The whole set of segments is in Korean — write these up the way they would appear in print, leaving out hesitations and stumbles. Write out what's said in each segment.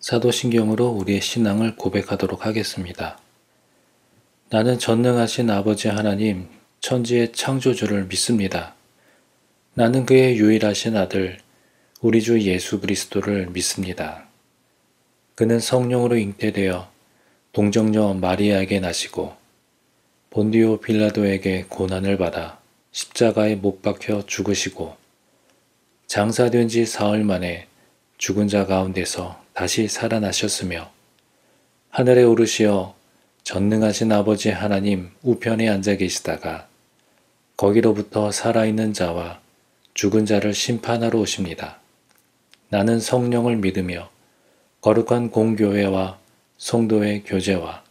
사도신경으로 우리의 신앙을 고백하도록 하겠습니다. 나는 전능하신 아버지 하나님, 천지의 창조주를 믿습니다. 나는 그의 유일하신 아들, 우리 주 예수 그리스도를 믿습니다. 그는 성령으로 잉태되어 동정녀 마리아에게 나시고 본디오 빌라도에게 고난을 받아 십자가에 못 박혀 죽으시고 장사된 지 사흘 만에 죽은 자 가운데서 다시 살아나셨으며 하늘에 오르시어 전능하신 아버지 하나님 우편에 앉아 계시다가 거기로부터 살아있는 자와 죽은 자를 심판하러 오십니다. 나는 성령을 믿으며 거룩한 공교회와 성도의 교제와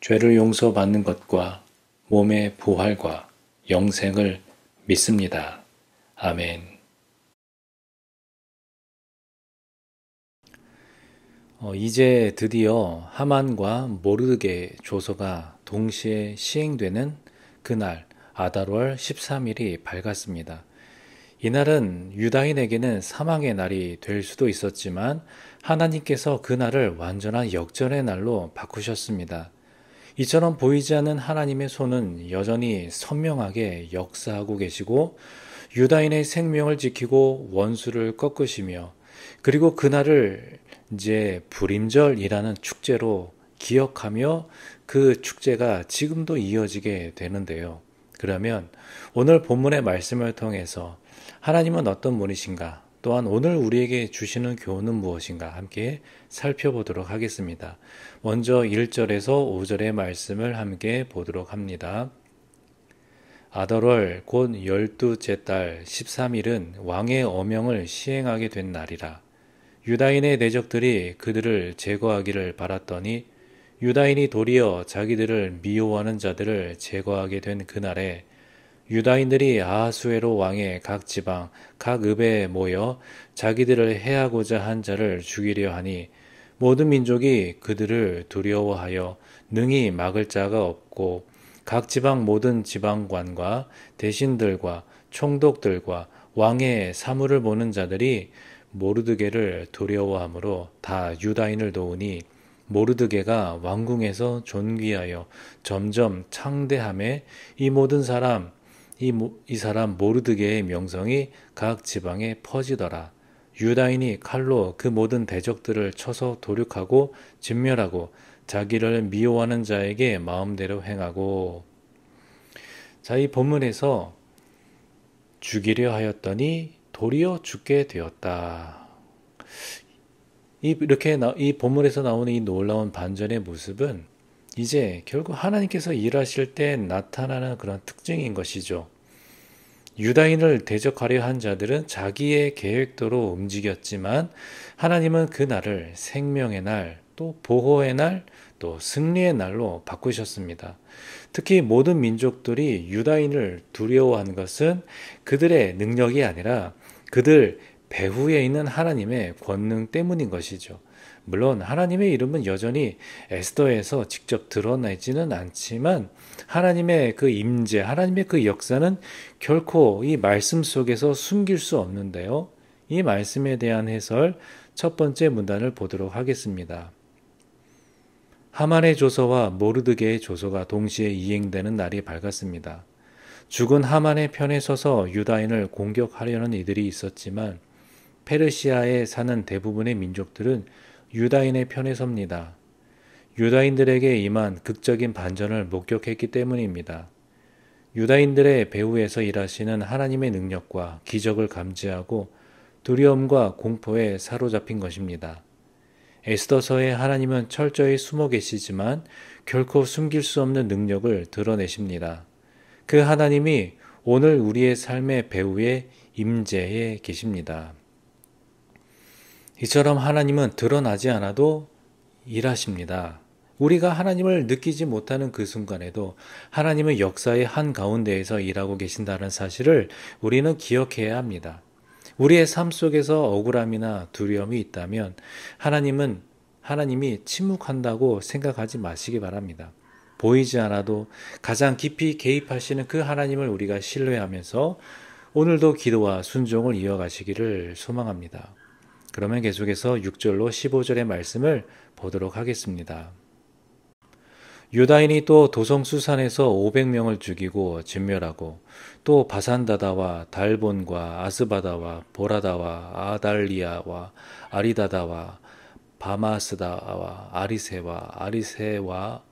죄를 용서받는 것과 몸의 부활과 영생을 믿습니다. 아멘. 이제 드디어 하만과 모르드게 조서가 동시에 시행되는 그날 아달월 13일이 밝았습니다. 이날은 유다인에게는 사망의 날이 될 수도 있었지만 하나님께서 그날을 완전한 역전의 날로 바꾸셨습니다. 이처럼 보이지 않는 하나님의 손은 여전히 선명하게 역사하고 계시고 유다인의 생명을 지키고 원수를 꺾으시며 그리고 그날을 이제 불임절이라는 축제로 기억하며 그 축제가 지금도 이어지게 되는데요. 그러면 오늘 본문의 말씀을 통해서 하나님은 어떤 분이신가? 또한 오늘 우리에게 주시는 교훈은 무엇인가? 함께 살펴보도록 하겠습니다. 먼저 1절에서 5절의 말씀을 함께 보도록 합니다. 아달월 곧 12째 달 13일은 왕의 어명을 시행하게 된 날이라. 유다인의 내적들이 그들을 제거하기를 바랐더니 유다인이 도리어 자기들을 미워하는 자들을 제거하게 된 그날에 유다인들이 아하수에로 왕의 각 지방, 각 읍에 모여 자기들을 해하고자 한 자를 죽이려 하니 모든 민족이 그들을 두려워하여 능히 막을 자가 없고 각 지방 모든 지방관과 대신들과 총독들과 왕의 사물을 보는 자들이 모르드게를 두려워하므로 다 유다인을 도우니 모르드게가 왕궁에서 존귀하여 점점 창대함에 이 모든 사람 이 사람 모르드게의 명성이 각 지방에 퍼지더라. 유다인이 칼로 그 모든 대적들을 쳐서 도륙하고 진멸하고 자기를 미워하는 자에게 마음대로 행하고. 자, 이 본문에서 죽이려 하였더니 도리어 죽게 되었다. 이 본문에서 나오는 이 놀라운 반전의 모습은 이제 결국 하나님께서 일하실 때 나타나는 그런 특징인 것이죠. 유다인을 대적하려 한 자들은 자기의 계획대로 움직였지만 하나님은 그 날을 생명의 날, 또 보호의 날, 또 승리의 날로 바꾸셨습니다. 특히 모든 민족들이 유다인을 두려워한 것은 그들의 능력이 아니라 그들 배후에 있는 하나님의 권능 때문인 것이죠. 물론 하나님의 이름은 여전히 에스더에서 직접 드러나지는 않지만 하나님의 그 임재, 하나님의 그 역사는 결코 이 말씀 속에서 숨길 수 없는데요. 이 말씀에 대한 해설 첫 번째 문단을 보도록 하겠습니다. 하만의 조서와 모르드게의 조서가 동시에 이행되는 날이 밝았습니다. 죽은 하만의 편에 서서 유다인을 공격하려는 이들이 있었지만 페르시아에 사는 대부분의 민족들은 유다인의 편에 섭니다. 유다인들에게 임한 극적인 반전을 목격했기 때문입니다. 유다인들의 배후에서 일하시는 하나님의 능력과 기적을 감지하고 두려움과 공포에 사로잡힌 것입니다. 에스더서에 하나님은 철저히 숨어 계시지만 결코 숨길 수 없는 능력을 드러내십니다. 그 하나님이 오늘 우리의 삶의 배후에 임재해 계십니다. 이처럼 하나님은 드러나지 않아도 일하십니다. 우리가 하나님을 느끼지 못하는 그 순간에도 하나님은 역사의 한가운데에서 일하고 계신다는 사실을 우리는 기억해야 합니다. 우리의 삶 속에서 억울함이나 두려움이 있다면 하나님이 침묵한다고 생각하지 마시기 바랍니다. 보이지 않아도 가장 깊이 개입하시는 그 하나님을 우리가 신뢰하면서 오늘도 기도와 순종을 이어가시기를 소망합니다. 그러면 계속해서 6절로 15절의 말씀을 보도록 하겠습니다. 유다인이 또 도성수산에서 500명을 죽이고 진멸하고 또 바산다다와 달본과 아스바다와 보라다와 아달리아와 아리다다와 바마스다와 아리세와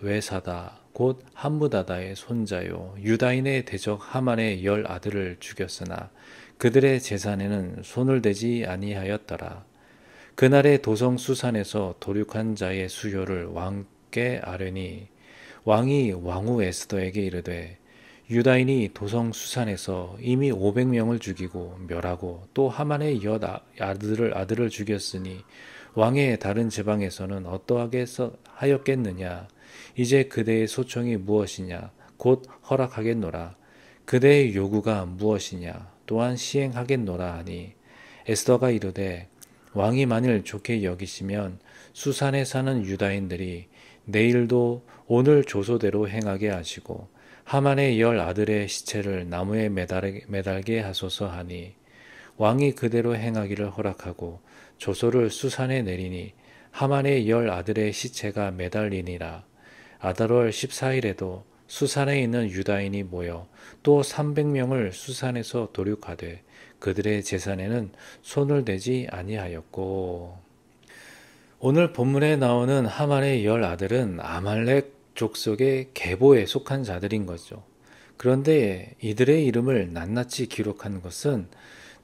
외사다 곧 함무다다의 손자요 유다인의 대적 하만의 10아들을 죽였으나 그들의 재산에는 손을 대지 아니하였더라. 그날의 도성수산에서 도륙한 자의 수요를 왕께 아뢰니 왕이 왕후 에스더에게 이르되 유다인이 도성수산에서 이미 500명을 죽이고 멸하고 또 하만의 아들을 죽였으니 왕의 다른 지방에서는 어떠하게 하였겠느냐. 이제 그대의 소청이 무엇이냐. 곧 허락하겠노라. 그대의 요구가 무엇이냐. 또한 시행하겠노라 하니 에스더가 이르되 왕이 만일 좋게 여기시면 수산에 사는 유다인들이 내일도 오늘 조소대로 행하게 하시고 하만의 10아들의 시체를 나무에 매달게 하소서 하니 왕이 그대로 행하기를 허락하고 조소를 수산에 내리니 하만의 10아들의 시체가 매달리니라. 아달월 14일에도 수산에 있는 유다인이 모여 또 300명을 수산에서 도륙하되 그들의 재산에는 손을 대지 아니하였고. 오늘 본문에 나오는 하만의 10아들은 아말렉 족속의 계보에 속한 자들인 거죠. 그런데 이들의 이름을 낱낱이 기록한 것은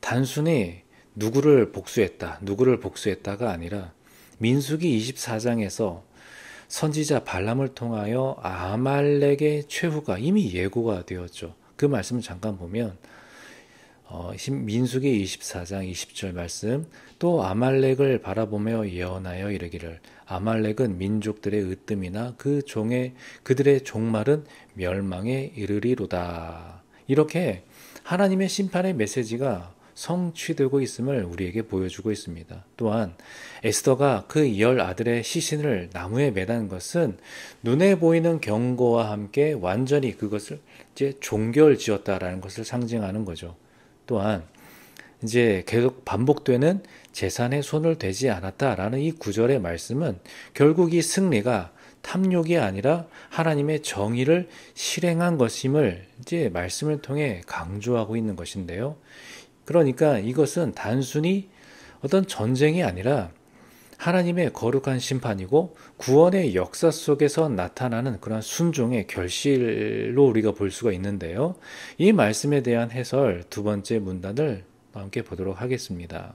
단순히 누구를 복수했다가 아니라 민수기 24장에서 선지자 발람을 통하여 아말렉의 최후가 이미 예고가 되었죠. 그 말씀을 잠깐 보면 민수기 24장 20절 말씀 또 아말렉을 바라보며 예언하여 이르기를 아말렉은 민족들의 으뜸이나 그들의 종말은 멸망에 이르리로다. 이렇게 하나님의 심판의 메시지가 성취되고 있음을 우리에게 보여주고 있습니다. 또한 에스더가 그 10아들의 시신을 나무에 매단 것은 눈에 보이는 경고와 함께 완전히 그것을 이제 종결지었다라는 것을 상징하는 거죠. 또한 이제 계속 반복되는 재산에 손을 대지 않았다라는 이 구절의 말씀은 결국 이 승리가 탐욕이 아니라 하나님의 정의를 실행한 것임을 이제 말씀을 통해 강조하고 있는 것인데요. 그러니까 이것은 단순히 어떤 전쟁이 아니라 하나님의 거룩한 심판이고 구원의 역사 속에서 나타나는 그런 순종의 결실로 우리가 볼 수가 있는데요. 이 말씀에 대한 해설 두 번째 문단을 함께 보도록 하겠습니다.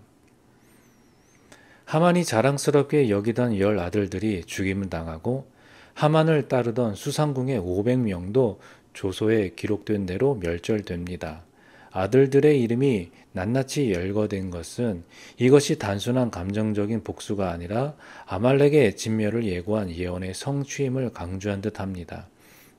하만이 자랑스럽게 여기던 10아들들이 죽임을 당하고 하만을 따르던 수상궁의 500명도 조소에 기록된 대로 멸절됩니다. 아들들의 이름이 낱낱이 열거된 것은 이것이 단순한 감정적인 복수가 아니라 아말렉의 진멸을 예고한 예언의 성취임을 강조한 듯합니다.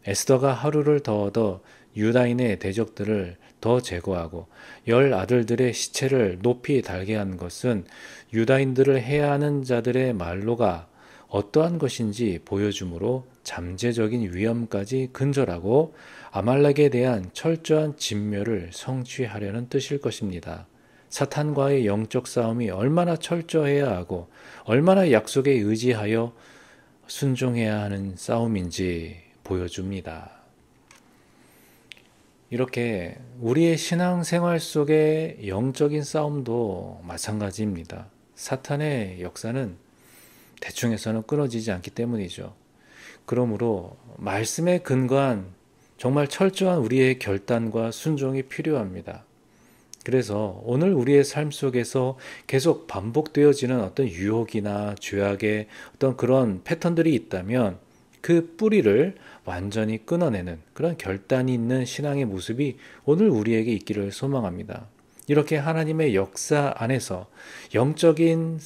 에스더가 하루를 더 얻어 유다인의 대적들을 더 제거하고 10아들들의 시체를 높이 달게 한 것은 유다인들을 해하는 자들의 말로가 어떠한 것인지 보여주므로 잠재적인 위험까지 근절하고 아말렉에 대한 철저한 진멸을 성취하려는 뜻일 것입니다. 사탄과의 영적 싸움이 얼마나 철저해야 하고 얼마나 약속에 의지하여 순종해야 하는 싸움인지 보여줍니다. 이렇게 우리의 신앙생활 속의 영적인 싸움도 마찬가지입니다. 사탄의 역사는 대충 해서는 끊어지지 않기 때문이죠. 그러므로 말씀에 근거한 정말 철저한 우리의 결단과 순종이 필요합니다. 그래서 오늘 우리의 삶 속에서 계속 반복되어지는 어떤 유혹이나 죄악의 어떤 그런 패턴들이 있다면 그 뿌리를 완전히 끊어내는 그런 결단이 있는 신앙의 모습이 오늘 우리에게 있기를 소망합니다. 이렇게 하나님의 역사 안에서 영적인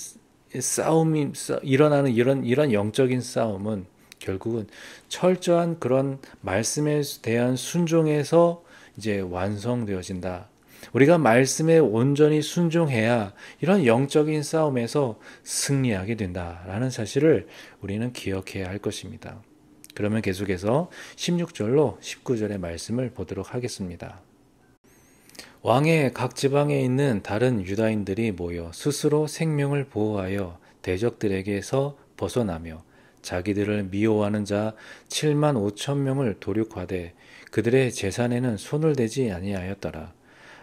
싸움이 일어나는 이런 영적인 싸움은 결국은 철저한 그런 말씀에 대한 순종에서 이제 완성되어진다. 우리가 말씀에 온전히 순종해야 이런 영적인 싸움에서 승리하게 된다라는 사실을 우리는 기억해야 할 것입니다. 그러면 계속해서 16절로 19절의 말씀을 보도록 하겠습니다. 왕의 각 지방에 있는 다른 유다인들이 모여 스스로 생명을 보호하여 대적들에게서 벗어나며 자기들을 미워하는 자 7만 5천 명을 도륙하되 그들의 재산에는 손을 대지 아니하였더라.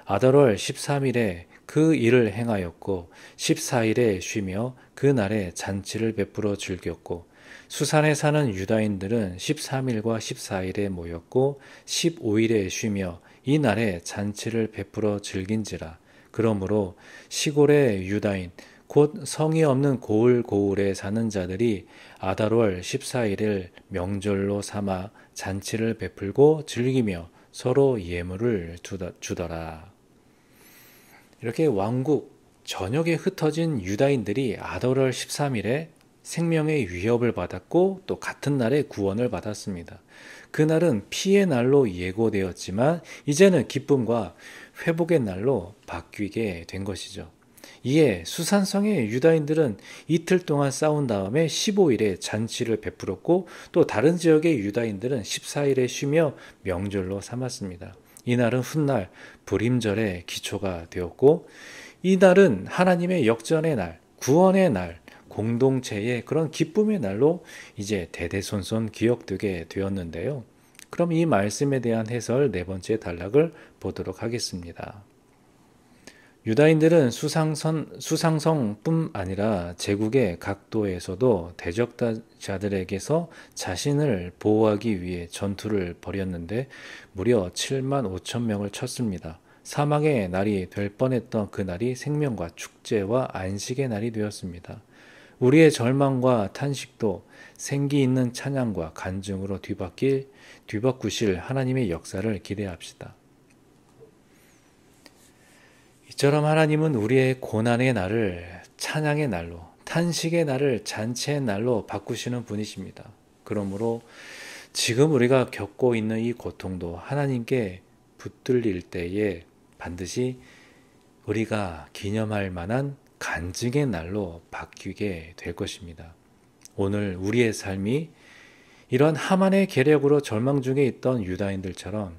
아달월 13일에 그 일을 행하였고 14일에 쉬며 그 날에 잔치를 베풀어 즐겼고 수산에 사는 유다인들은 13일과 14일에 모였고 15일에 쉬며 이 날에 잔치를 베풀어 즐긴지라. 그러므로 시골의 유다인 곧 성이 없는 고을고을에 사는 자들이 아달월 14일을 명절로 삼아 잔치를 베풀고 즐기며 서로 예물을 주더라. 이렇게 왕국 전역에 흩어진 유다인들이 아달월 13일에 생명의 위협을 받았고 또 같은 날에 구원을 받았습니다. 그날은 피의 날로 예고되었지만 이제는 기쁨과 회복의 날로 바뀌게 된 것이죠. 이에 수산성의 유다인들은 이틀 동안 싸운 다음에 15일에 잔치를 베풀었고 또 다른 지역의 유다인들은 14일에 쉬며 명절로 삼았습니다. 이날은 훗날 불임절의 기초가 되었고 이날은 하나님의 역전의 날, 구원의 날, 공동체의 그런 기쁨의 날로 이제 대대손손 기억되게 되었는데요. 그럼 이 말씀에 대한 해설 네 번째 단락을 보도록 하겠습니다. 유다인들은 수상성뿐 아니라 제국의 각도에서도 대적자들에게서 자신을 보호하기 위해 전투를 벌였는데 무려 7만 5천 명을 쳤습니다. 사망의 날이 될 뻔했던 그 날이 생명과 축제와 안식의 날이 되었습니다. 우리의 절망과 탄식도 생기 있는 찬양과 간증으로 뒤바꾸실 하나님의 역사를 기대합시다. 이처럼 하나님은 우리의 고난의 날을 찬양의 날로, 탄식의 날을 잔치의 날로 바꾸시는 분이십니다. 그러므로 지금 우리가 겪고 있는 이 고통도 하나님께 붙들릴 때에 반드시 우리가 기념할 만한 간증의 날로 바뀌게 될 것입니다. 오늘 우리의 삶이 이런 하만의 계략으로 절망 중에 있던 유다인들처럼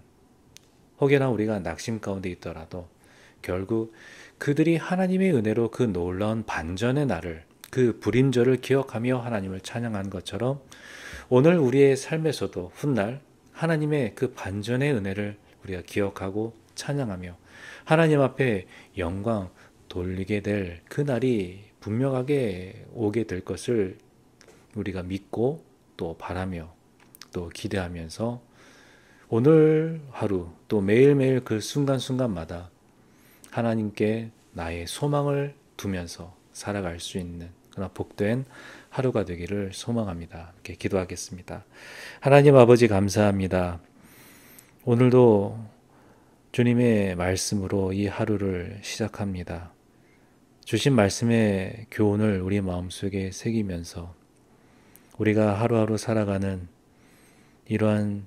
혹여나 우리가 낙심 가운데 있더라도 결국 그들이 하나님의 은혜로 그 놀라운 반전의 날을, 그 불임절을 기억하며 하나님을 찬양한 것처럼 오늘 우리의 삶에서도 훗날 하나님의 그 반전의 은혜를 우리가 기억하고 찬양하며 하나님 앞에 영광 돌리게 될 그 날이 분명하게 오게 될 것을 우리가 믿고 또 바라며 또 기대하면서 오늘 하루 또 매일매일 그 순간순간마다 하나님께 나의 소망을 두면서 살아갈 수 있는 그런 복된 하루가 되기를 소망합니다. 이렇게 기도하겠습니다. 하나님 아버지 감사합니다. 오늘도 주님의 말씀으로 이 하루를 시작합니다. 주신 말씀의 교훈을 우리 마음속에 새기면서 우리가 하루하루 살아가는 이러한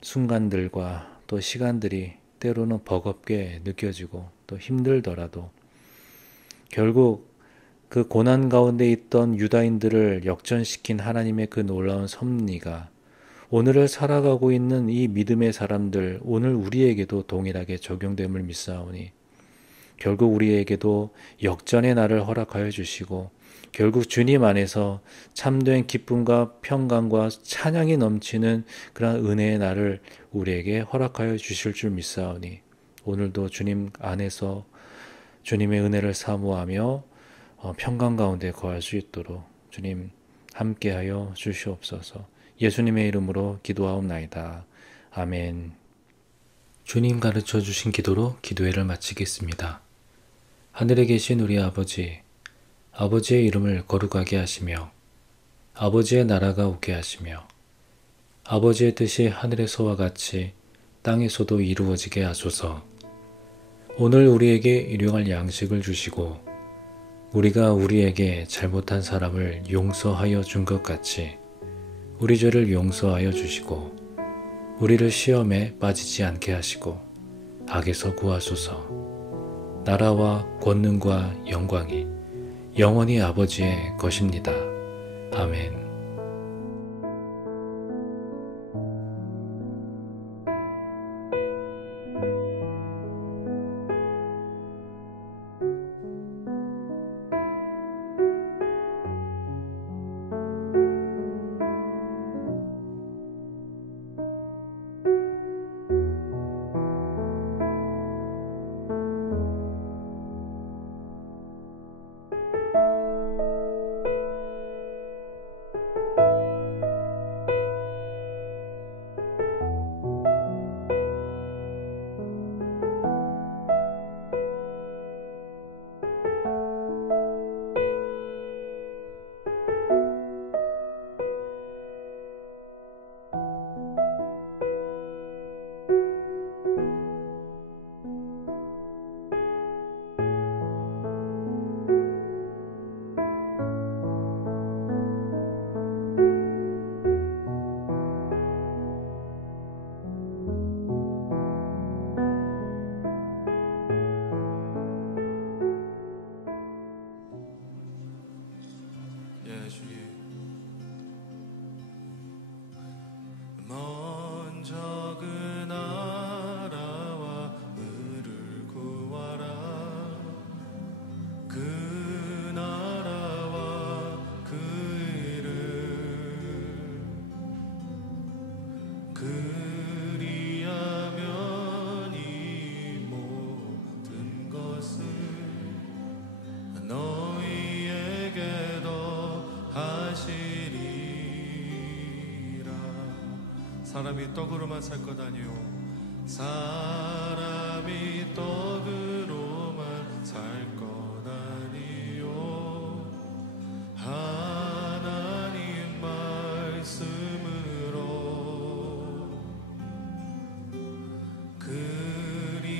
순간들과 또 시간들이 때로는 버겁게 느껴지고 또 힘들더라도 결국 그 고난 가운데 있던 유다인들을 역전시킨 하나님의 그 놀라운 섭리가 오늘을 살아가고 있는 이 믿음의 사람들, 오늘 우리에게도 동일하게 적용됨을 믿사오니 결국 우리에게도 역전의 날을 허락하여 주시고 결국 주님 안에서 참된 기쁨과 평강과 찬양이 넘치는 그런 은혜의 날을 우리에게 허락하여 주실 줄 믿사오니 오늘도 주님 안에서 주님의 은혜를 사모하며 평강 가운데 거할 수 있도록 주님 함께하여 주시옵소서. 예수님의 이름으로 기도하옵나이다. 아멘. 주님 가르쳐 주신 기도로 기도회를 마치겠습니다. 하늘에 계신 우리 아버지, 아버지의 이름을 거룩하게 하시며 아버지의 나라가 오게 하시며 아버지의 뜻이 하늘에서와 같이 땅에서도 이루어지게 하소서. 오늘 우리에게 일용할 양식을 주시고 우리가 우리에게 잘못한 사람을 용서하여 준 것 같이 우리 죄를 용서하여 주시고 우리를 시험에 빠지지 않게 하시고 악에서 구하소서. 나라와 권능과 영광이 영원히 아버지의 것입니다. 아멘. 그 나라와 그 이름 그리하면 이 모든 것을 너희에게 더하시리라. 사람이 떡으로만 살 것 아니요 사람이 떡으로만 살 것 아니요 하나님 말씀으로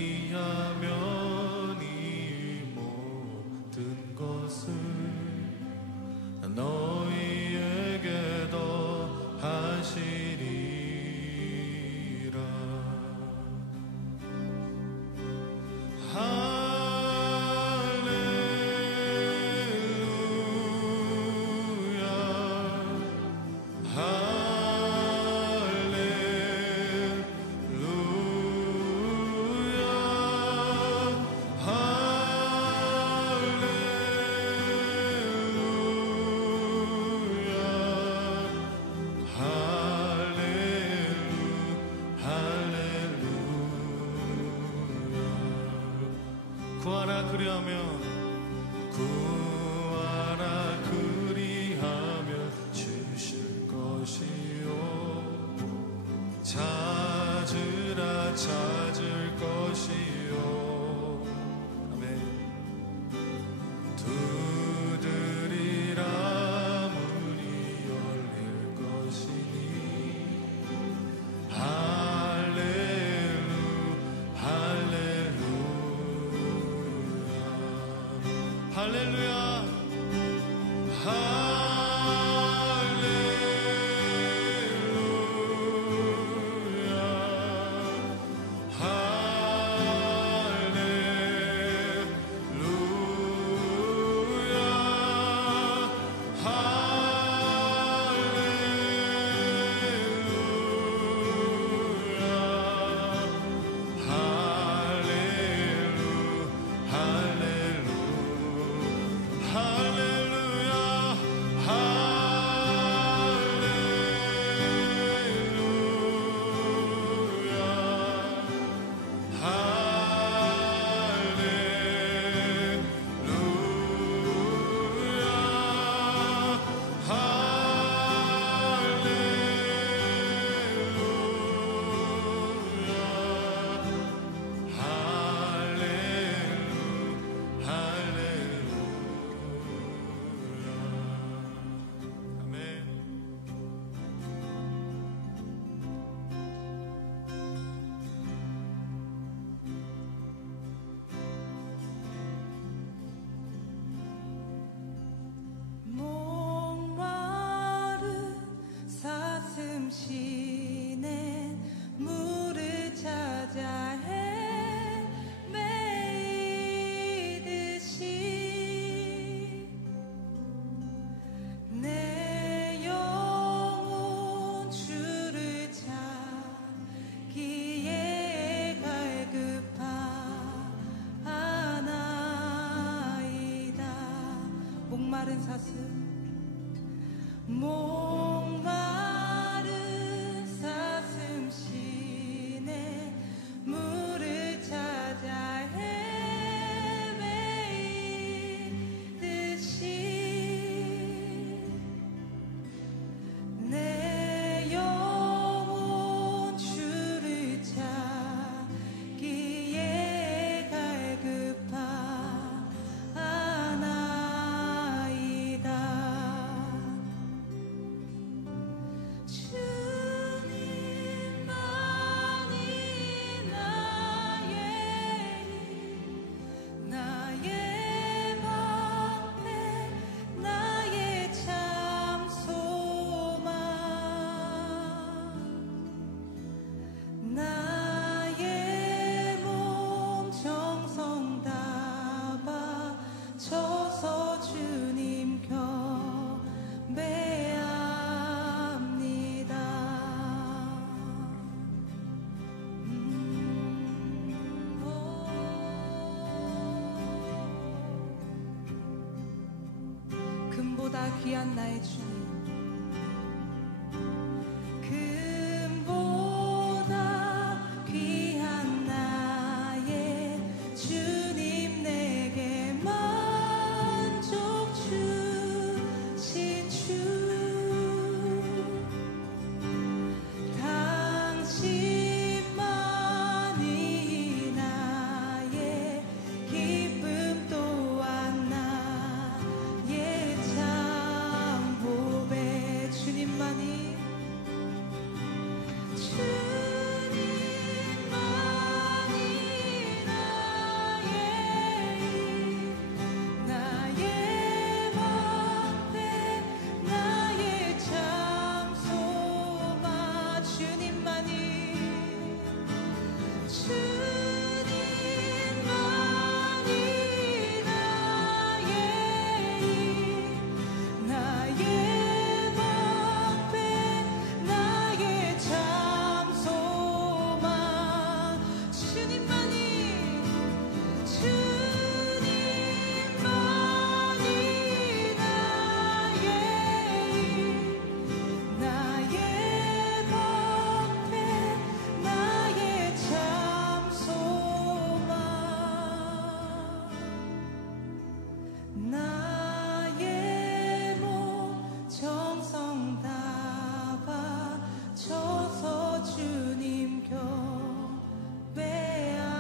그리하면 이 모든 것을 너희에게 더하시리라. 구하라 그리하면 주실 것이요 찾으라 찾을 것이요 아멘. 두드리라 문이 열릴 것이니 할렐루야 목마른 사슴 시내 물을 찾아 헤매이듯이 내 영혼 주를 찾기에 갈급하나이다. 금보다 귀한 나의 주님 금보다 귀한 나의 주님 내게 만족 주신 주 당신만이 나의 기쁨 또한 나의 참 보배 주님만이 나의 방패 나의 참 소망 주님만이 나의 방패 나의 참 소망 주님만이 나의 방패 나의 참 소망 나의 몸 정성 다 바쳐서 주님 경배합니다.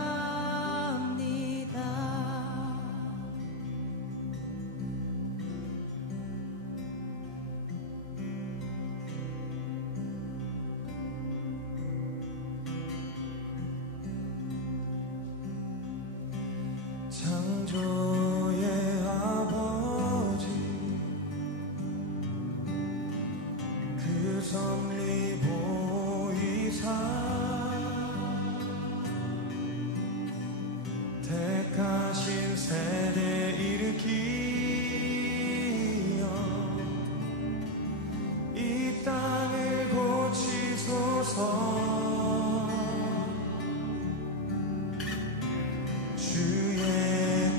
창조의 아버지 그 섭리 보이사 택하신 세대 일으키어 이 땅을 고치소서 주의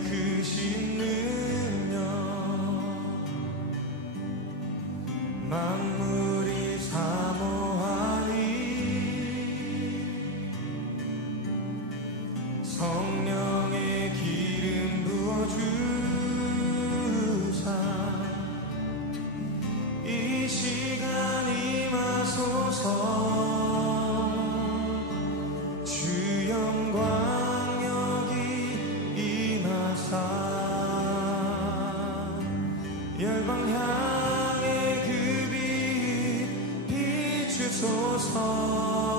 크신 능력 만물이 사모하니 성령의 기름 부어주사 이 시간 임하소서 주 영광 열방 향해 그 빛 비추소서